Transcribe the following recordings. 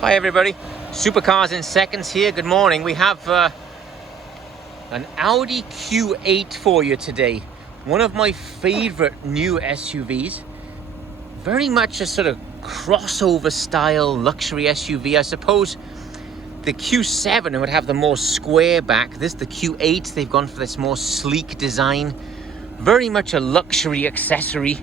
Hi everybody, Supercars in Seconds here. Good morning. We have an Audi Q8 for you today. One of my favorite new SUVs. Very much a sort of crossover style luxury SUV. I suppose the Q7 would have the more square back. The Q8, they've gone for this more sleek design. Very much a luxury accessory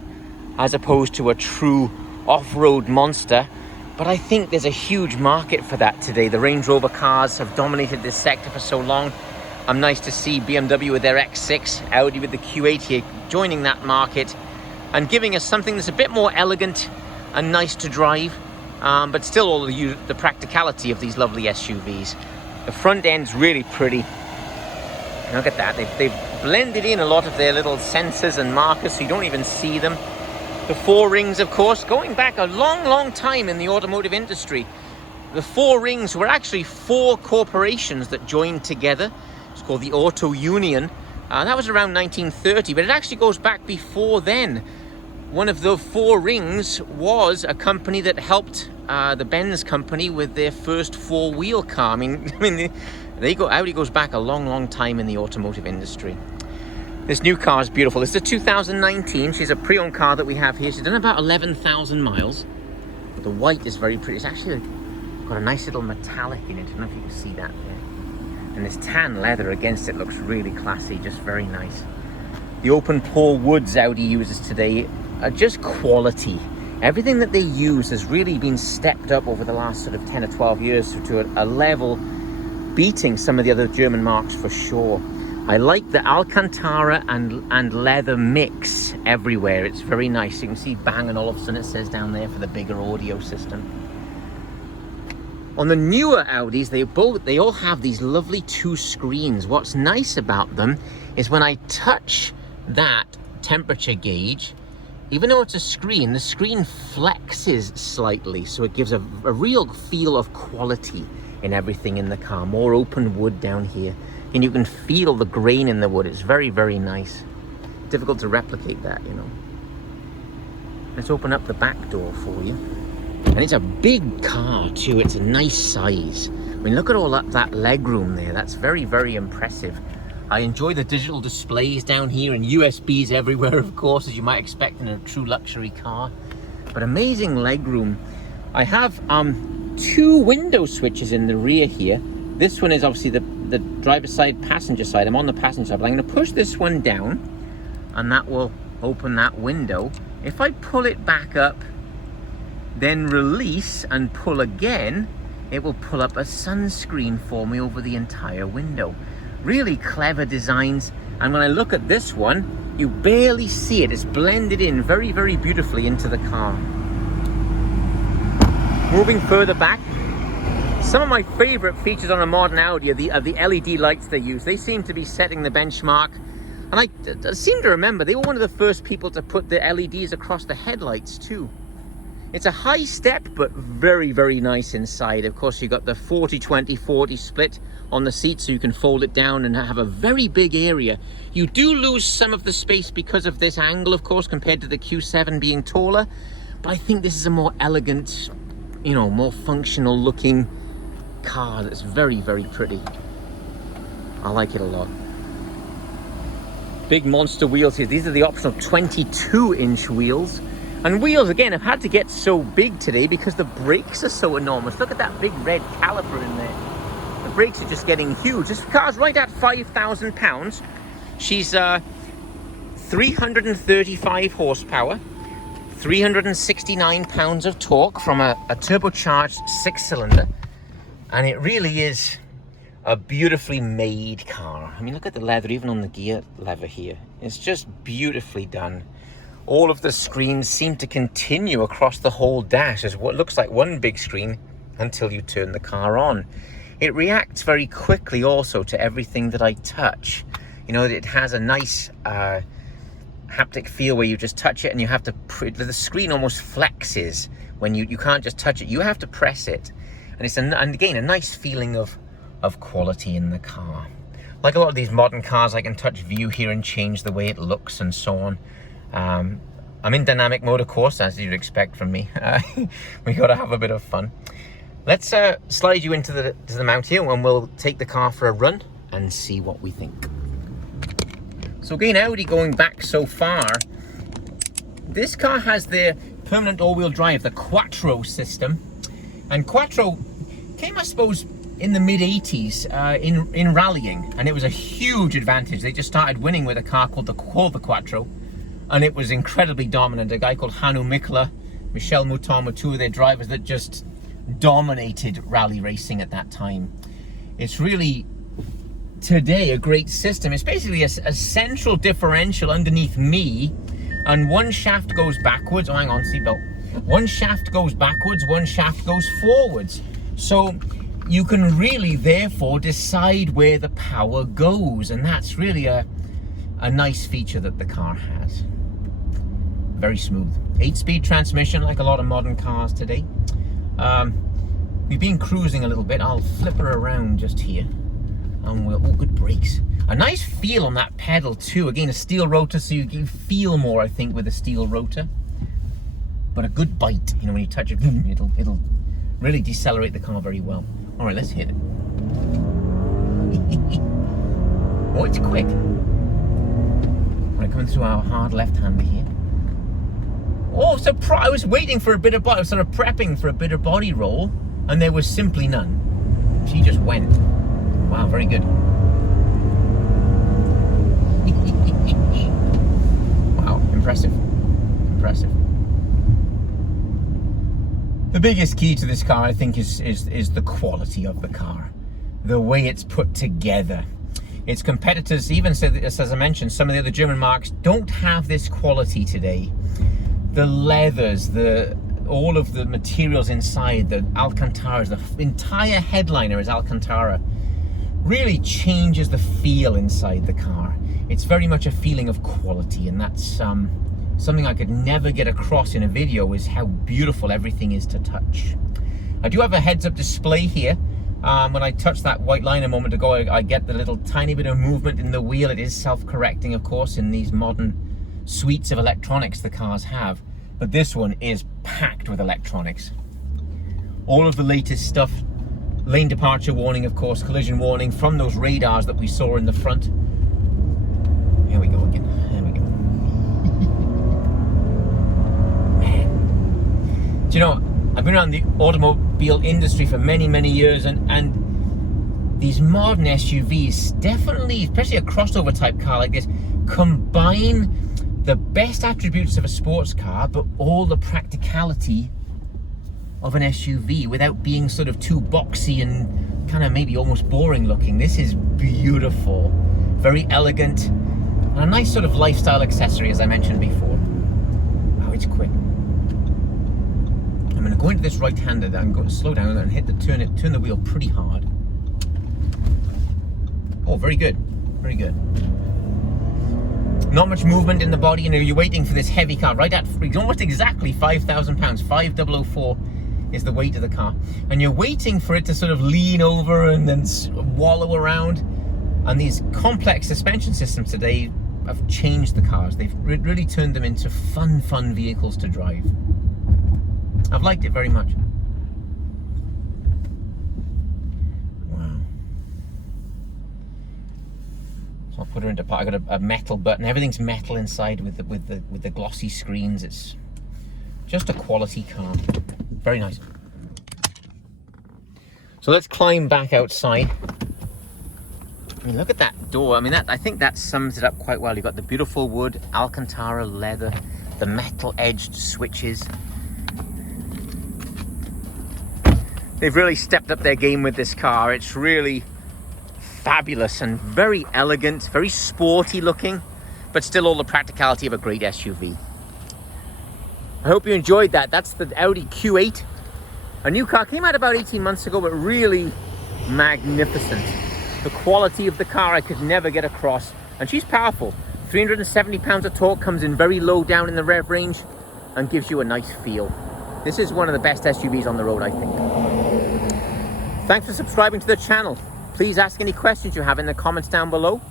as opposed to a true off-road monster. But I think there's a huge market for that today. The Range Rover cars have dominated this sector for so long. I'm nice to see BMW with their X6, Audi with the Q8 here, joining that market and giving us something that's a bit more elegant and nice to drive, but still all the practicality of these lovely SUVs. The front end's really pretty. Look at that. They've blended in a lot of their little sensors and markers so you don't even see them. The four rings, of course, going back a long time in the automotive industry. The four rings were actually four corporations that joined together. It's called the Auto Union. That was around 1930, but it actually goes back before then. One of the four rings was a company that helped the Benz company with their first four-wheel car. I mean, Audi goes back a long time in the automotive industry. This new car is beautiful. This is a 2019. She's a pre-owned car that we have here. She's done about 11,000 miles. But the white is very pretty. It's actually got a nice little metallic in it. I don't know if you can see that there. And this tan leather against it looks really classy, just very nice. The open pore woods Audi uses today are just quality. Everything that they use has really been stepped up over the last sort of 10 or 12 years to a level beating some of the other German marques for sure. I like the Alcantara and leather mix everywhere. It's very nice. You can see Bang & Olufsen, it says down there, for the bigger audio system. On the newer Audis, they all have these lovely two screens. What's nice about them is when I touch that temperature gauge, even though it's a screen, the screen flexes slightly, so it gives a real feel of quality in everything in the car. More open wood down here. And you can feel the grain in the wood. It's very nice. Difficult to replicate that, you know. Let's open up the back door for you. And it's a big car too. It's a nice size. I mean, look at all that leg room there. That's very impressive. I enjoy the digital displays down here and USBs everywhere, of course, as you might expect in a true luxury car. But amazing leg room. I have two window switches in the rear here. This one is obviously the driver's side, passenger side. I'm on the passenger side, but I'm going to push this one down and that will open that window. If I pull it back up, then release and pull again, it will pull up a sunscreen for me over the entire window. Really clever designs. And when I look at this one, you barely see it. It's blended in very beautifully into the car. Moving further back, some of my favorite features on a modern Audi are the LED lights they use. They seem to be setting the benchmark. And I seem to remember they were one of the first people to put the LEDs across the headlights too. It's a high step, but very nice inside. Of course, you've got the 40-20-40 split on the seat, so you can fold it down and have a very big area. You do lose some of the space because of this angle, of course, compared to the Q7 being taller. But I think this is a more elegant, you know, more functional looking car that's very pretty. I like it a lot. Big monster wheels here. These are the optional 22-inch wheels. And wheels, again, have had to get so big today because the brakes are so enormous. Look at that big red caliper in there. The brakes are just getting huge. This car's right at 5,000 pounds. She's 335 horsepower, 369 pounds of torque from a turbocharged 6-cylinder. And it really is a beautifully made car. I mean, look at the leather, even on the gear lever here. It's just beautifully done. All of the screens seem to continue across the whole dash as what looks like one big screen until you turn the car on. It reacts very quickly also to everything that I touch. You know, it has a nice haptic feel where you just touch it and you have to, the screen almost flexes when you can't just touch it. You have to press it. And again, a nice feeling of quality in the car. Like a lot of these modern cars, I can touch view here and change the way it looks and so on. I'm in dynamic mode, of course, as you'd expect from me. We got to have a bit of fun. Let's slide you into the mount here, and we'll take the car for a run and see what we think. So again, Audi going back so far, this car has the permanent all-wheel drive, the Quattro system. And Quattro came, I suppose, in the mid-80s in rallying, and it was a huge advantage. They just started winning with a car called the Quattro, and it was incredibly dominant. A guy called Hannu Mikkola, Michel Mouton were two of their drivers that just dominated rally racing at that time. It's really, today, a great system. It's basically a central differential underneath me, and one shaft goes backwards. Oh, hang on, seatbelt. One shaft goes backwards, one shaft goes forwards. So you can really, therefore, decide where the power goes, and that's really a nice feature that the car has. Very smooth. 8-speed transmission, like a lot of modern cars today. We've been cruising a little bit. I'll flip her around just here. And oh, good brakes. A nice feel on that pedal too. Again, a steel rotor, so you feel more, I think, with a steel rotor. But a good bite. You know, when you touch it, it'll really decelerate the car very well. All right, let's hit it. Oh, it's quick. All right, coming through our hard left-hander here. Oh, surprise! I was waiting for a bit of body. I was sort of prepping for a bit of body roll, and there was simply none. She just went. Wow, very good. Wow, impressive. Impressive. The biggest key to this car, I think, is the quality of the car. The way it's put together. Its competitors, even so, as I mentioned, some of the other German marques don't have this quality today. The leathers, all of the materials inside, the Alcantaras, the entire headliner is Alcantara, really changes the feel inside the car. It's very much a feeling of quality, and that's something I could never get across in a video, is how beautiful everything is to touch. I do have a heads-up display here. When I touched that white line a moment ago, I get the little tiny bit of movement in the wheel. It is self-correcting, of course, in these modern suites of electronics the cars have, but this one is packed with electronics. All of the latest stuff, lane departure warning, of course, collision warning from those radars that we saw in the front. Here we go again, there we go. Man, do you know, I've been around the automobile industry for many, many years, and these modern SUVs definitely, especially a crossover type car like this, combine the best attributes of a sports car, but all the practicality of an SUV without being sort of too boxy and kind of maybe almost boring looking. This is beautiful, very elegant, and a nice sort of lifestyle accessory, as I mentioned before. Oh, it's quick. I'm going to go into this right-handed. I'm going to slow down and hit the turn the wheel pretty hard. Oh, very good, very good. Not much movement in the body. You know, you're waiting for this heavy car right at almost exactly 5,000 pounds. 5,004 is the weight of the car, and you're waiting for it to sort of lean over and then wallow around. And these complex suspension systems today have changed the cars. They've really turned them into fun vehicles to drive. I've liked it very much. Wow. So I'll put her into part. I got a metal button. Everything's metal inside with the glossy screens. It's just a quality car. Very nice. So let's climb back outside. I mean, look at that door. I mean, I think that sums it up quite well. You've got the beautiful wood, Alcantara leather, the metal-edged switches. They've really stepped up their game with this car. It's really fabulous and very elegant, very sporty looking, but still all the practicality of a great SUV. I hope you enjoyed that. That's the Audi Q8. A new car, came out about 18 months ago, but really magnificent. The quality of the car I could never get across, and she's powerful. 370 pounds of torque, comes in very low down in the rev range, and gives you a nice feel. This is one of the best SUVs on the road, I think. Thanks for subscribing to the channel. Please ask any questions you have in the comments down below,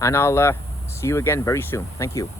and I'll see you again very soon. Thank you.